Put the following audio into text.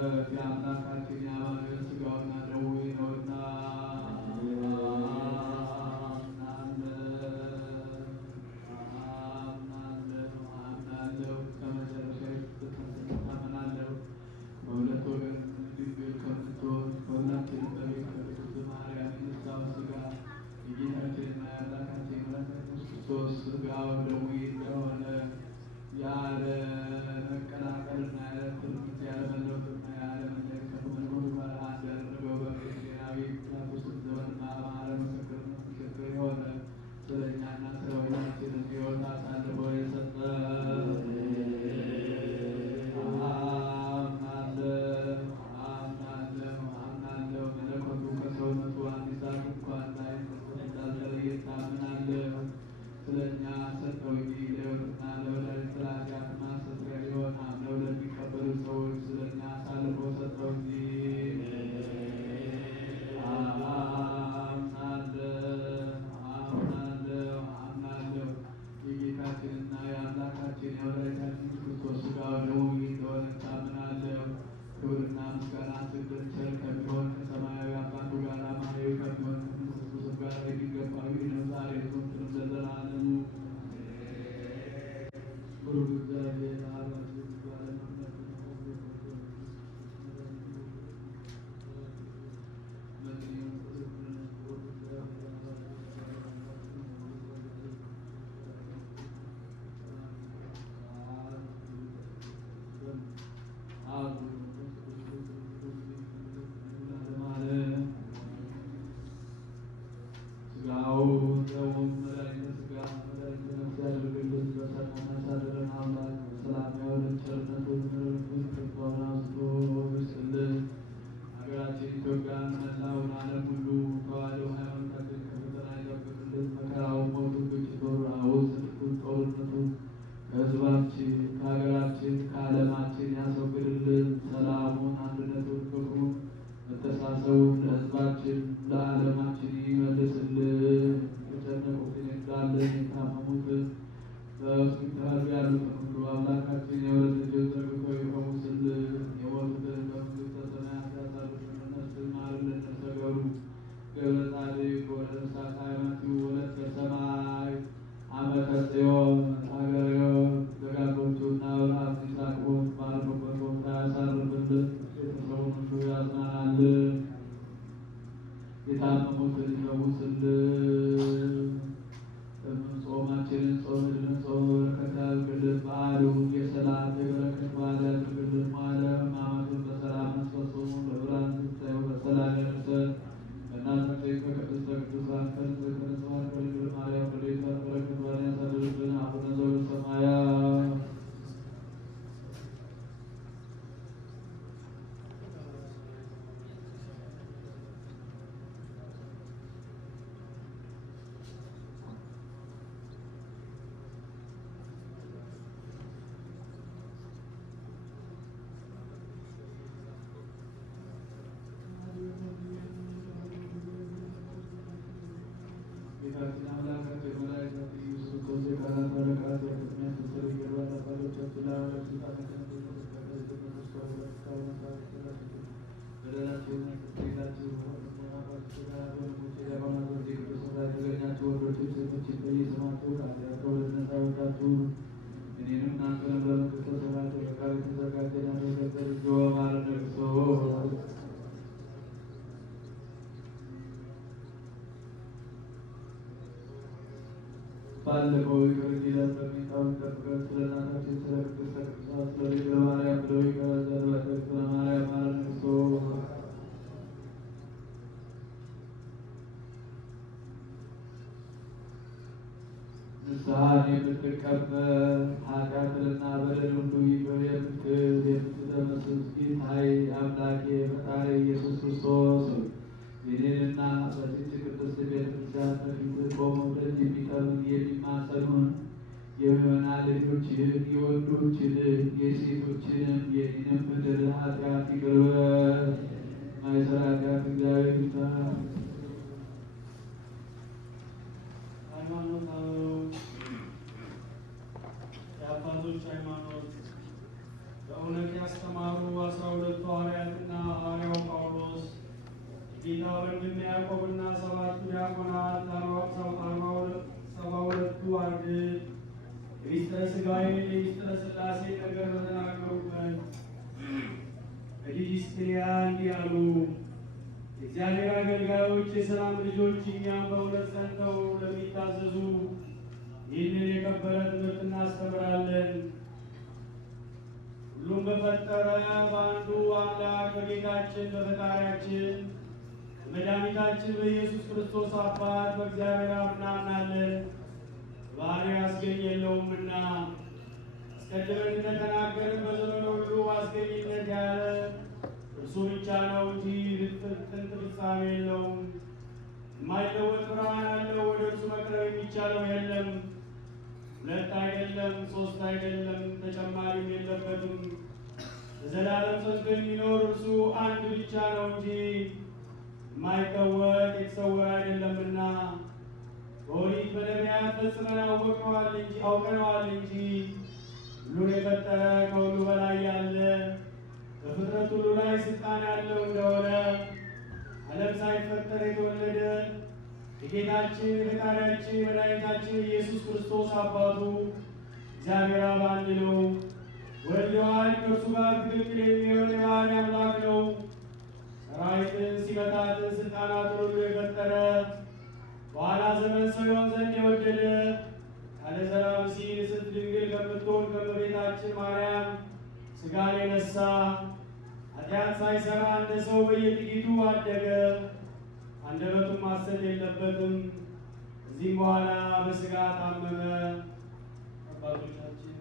የአምላካችን የአማኑኤል ሥጋውና ደሙ ነውና አምናለሁ። ከመጨረሻው ታመናለሁ። በሁለት ወገን ድንግል ከምትሆን ከሁላችንም በቤት ከቅድስት ማርያም የነሳው ሥጋ የጌታችንና የአምላካችን የመድኃኒታችን ክርስቶስ ሥጋው ደሙ እንደሆነ ያለ መቀላቀልና ያለ ትርምት ያለ መለወጥና ያለ መለየት ከመለኮቱ ጋር አንድ ያደረገው በብሔራዊ ጲላጦስ ዘመንና በዓለ ምስክር የሆነ ስለ እኛና ስለ ሁላችንም ሕይወት አሳልፎ የሰጠ አምናለሁ። መለኮቱ ከሰውነቱ አንዲት ሰዓት እንኳን እንዳልተለየ ታምናለሁ። ስለ እኛ ሰጠው እንጂ ለሕይወትና ለወላዲተ ሥላሴ ማስተስረያ ሊሆን አምነው ለሚቀበሉ ሰዎች ስለ እኛ አሳልፎ ሰጠው እንጂ። አምናለሁ። የጌታችንና የአምላካችን የወላዲታችን ክርስቶስ ሥጋው ደሙ እንደሆነ ታምናለሁ። ክብርና ምስጋና ስግደት ቸር ከሚሆን ከሰማያዊ አባቱ ጋር አማናዊ ከሚሆን ከመንፈስ ቅዱስ ጋር የሚገባው ይህ ነው፣ ዛሬ ዘወትርም ለዘላለሙ። ብሩክ እግዚአብሔር አብ ሥጋው ደሙን መድኃኒተ ሥጋ መድኃኒተ ነፍስ ያደርግልን። በሰላም ያሳድረን አምላክ በሰላም ያውለን። ቸርነቱን ምሕረቱን ፍቅሩን አብዝቶ ይስጥልን። ሀገራችን ኢትዮጵያን መላውን ዓለም ሁሉ ተዋሕዶ ሃይማኖታችን ከፈተና ይጠብቅልን። መከራውን፣ ሞቱን፣ ግጭቱን፣ ረሃቡን፣ ስደቱን፣ ጦርነቱን ከሕዝባችን ከሀገራችን ከዓለማችን ያስወግድልን። ሰላሙን፣ አንድነቱን፣ ፍቅሩን፣ መተሳሰቡን ለሕዝባችን ለዓለማችን ይመልስልን። የተጨነቁትን ይርዳልን። የታመሙትን በሆስፒታል ያሉትን ሁሉ አምላካችን የወረት ልጆች ዘርግቶ ይፈውስልን። የሞቱትን በመንግሥተ ሰማያት ያሳርፍልን። ነፍስን ማርልን። ነፍሰ ገሩ ገብረ ጻድቅ ወለተ ሃይማኖቱ ወለተ ሰማይ ዓመተ ጽዮን አገሬውን ደጋጎቹና ወራት ይሳቅቡን ባሉበት ቦታ ያሳርፍልን። የተሰውን ሁሉ ያጽናናልን። የታመሙትን ይፈውስልን። ጾማችንን ጾምልን ጾመ በረከት ያድርግልን። በዓሉን የሰላም የበረከት በዓል ያድርግልን። መዋዕለ ሕማማቱን በሰላም አስፈጽሞ በብርሃን ትንሣኤው በሰላም ያድርሰን። በእናታችን በቅድስተ ቅዱሳን ከንጽሕተ ንጹሐን ከድንግል ማርያም ረድኤቷ በረከቷን ያሳድርብን። አቡነ ዘበሰማያት ጌታችን አምላካችን መድኃኒታችን ኢየሱስ ክርስቶስ የቃላት አለቃት የሚያስተሰሩ የገባት አባቶቻችን በደላቸውን ስሬታቸው ያገኛቸው ወንዶችን ሴቶችን በየስማቸው ከኃጢአታቸው ነፃ ያወጣችሁ እኔንም እናንተንም በመንግሥተ ሰማያት በቃል የተዘጋጀን ያደረገን እግዚኦ መሐረነ ክርስቶስ ባለፈው ይቅር እንዲለን በሚጣውን ጠብቀን ስለ እናታችን ስለ ቅድስተ ቅዱሳን ስለ ድንግል ማርያም ብለው ይቀር ዘንድ በትክክለ ማርያም መሐረነ ክርስቶስ ንስሐን የምትቀበል ኃጢአትንና በደል ሁሉ ይቅር የምትል የምትደመስስ ጌታዬ አምላኬ ፈጣሪ ኢየሱስ ክርስቶስ የኔንና በዚህች ቅድስት ቤተክርስቲያን በፊት ቆመው ደጅ የሚጠኑን የሚማጸኑን የምዕመናን ልጆችህን የወንዶችንን የሴቶችንም የእኔንም በደል ኃጢአት ይቅር በል። ማይሰራ ኃጢአት እግዚአብሔር ይፍታ። ሃይማኖት የአባቶች ሃይማኖት በእውነት ያስተማሩ 12 ሐዋርያትና ሐዋርያው ጳውሎስ፣ ጌታ ወንድም ያዕቆብና 7 ዲያቆናት፣ 72ቱ አርድእት የሚስጥረ ሥጋዌ የሚስጥረ ሥላሴ ነገር በተናገሩበት በዲድስቅልያ እንዲህ አሉ። የእግዚአብሔር አገልጋዮች የሰላም ልጆች፣ እኛም በእውነት ጸንተው ለሚታዘዙ ይህንን የከበረ ትምህርት እናስተምራለን። ሁሉም በፈጠረ በአንዱ አምላክ በጌታችን በፈጣሪያችን በመድኃኒታችን በኢየሱስ ክርስቶስ አባት በእግዚአብሔር አብ እናምናለን። ባሕርይ አስገኝ የለውምና አስቀድመን እንደተናገርን በዘመኑ ሁሉ አስገኝነት ያለ እርሱ ብቻ ነው እንጂ ጥንት ፍጻሜ የለውም። የማይለወጥ ብርሃን አለው፣ ወደ እርሱ መቅረብ የሚቻለው የለም። ሁለት አይደለም፣ ሶስት አይደለም፣ ተጨማሪም የለበትም። በዘላለም ጸንቶ የሚኖር እርሱ አንድ ብቻ ነው እንጂ የማይለወጥ የተሰወረ አይደለምና በኦሪት በነቢያት ፈጽመን አውቀነዋል እንጂ ሁሉን የፈጠረ ከሁሉ በላይ ያለ በፍጥረት ሁሉ ላይ ስልጣን ያለው እንደሆነ ዓለም ሳይፈጠር የተወለደ የጌታችን የፈጣሪያችን የመድኃኒታችን ኢየሱስ ክርስቶስ አባቱ እግዚአብሔር አብ አንድ ነው። ወልድ ዋሕድ ከእርሱ ጋር ትክክል የሚሆን የባሕርይ አምላክ ነው። ሰራዊትን ሲመታትን ስልጣናትን ሁሉ የፈጠረ በኋላ ዘመን ሰው ይሆን ዘንድ የወደደ ያለ ዘራ ብእሲ ንጽሕት ድንግል ከምትሆን ከእመቤታችን ማርያም ሥጋን የነሳ ኃጢአት ሳይሠራ እንደ ሰው በየጥቂቱ አደገ። አንደበቱም ማሰብ የለበትም። ከዚህም በኋላ በሥጋ ታመመ። አባቶቻችን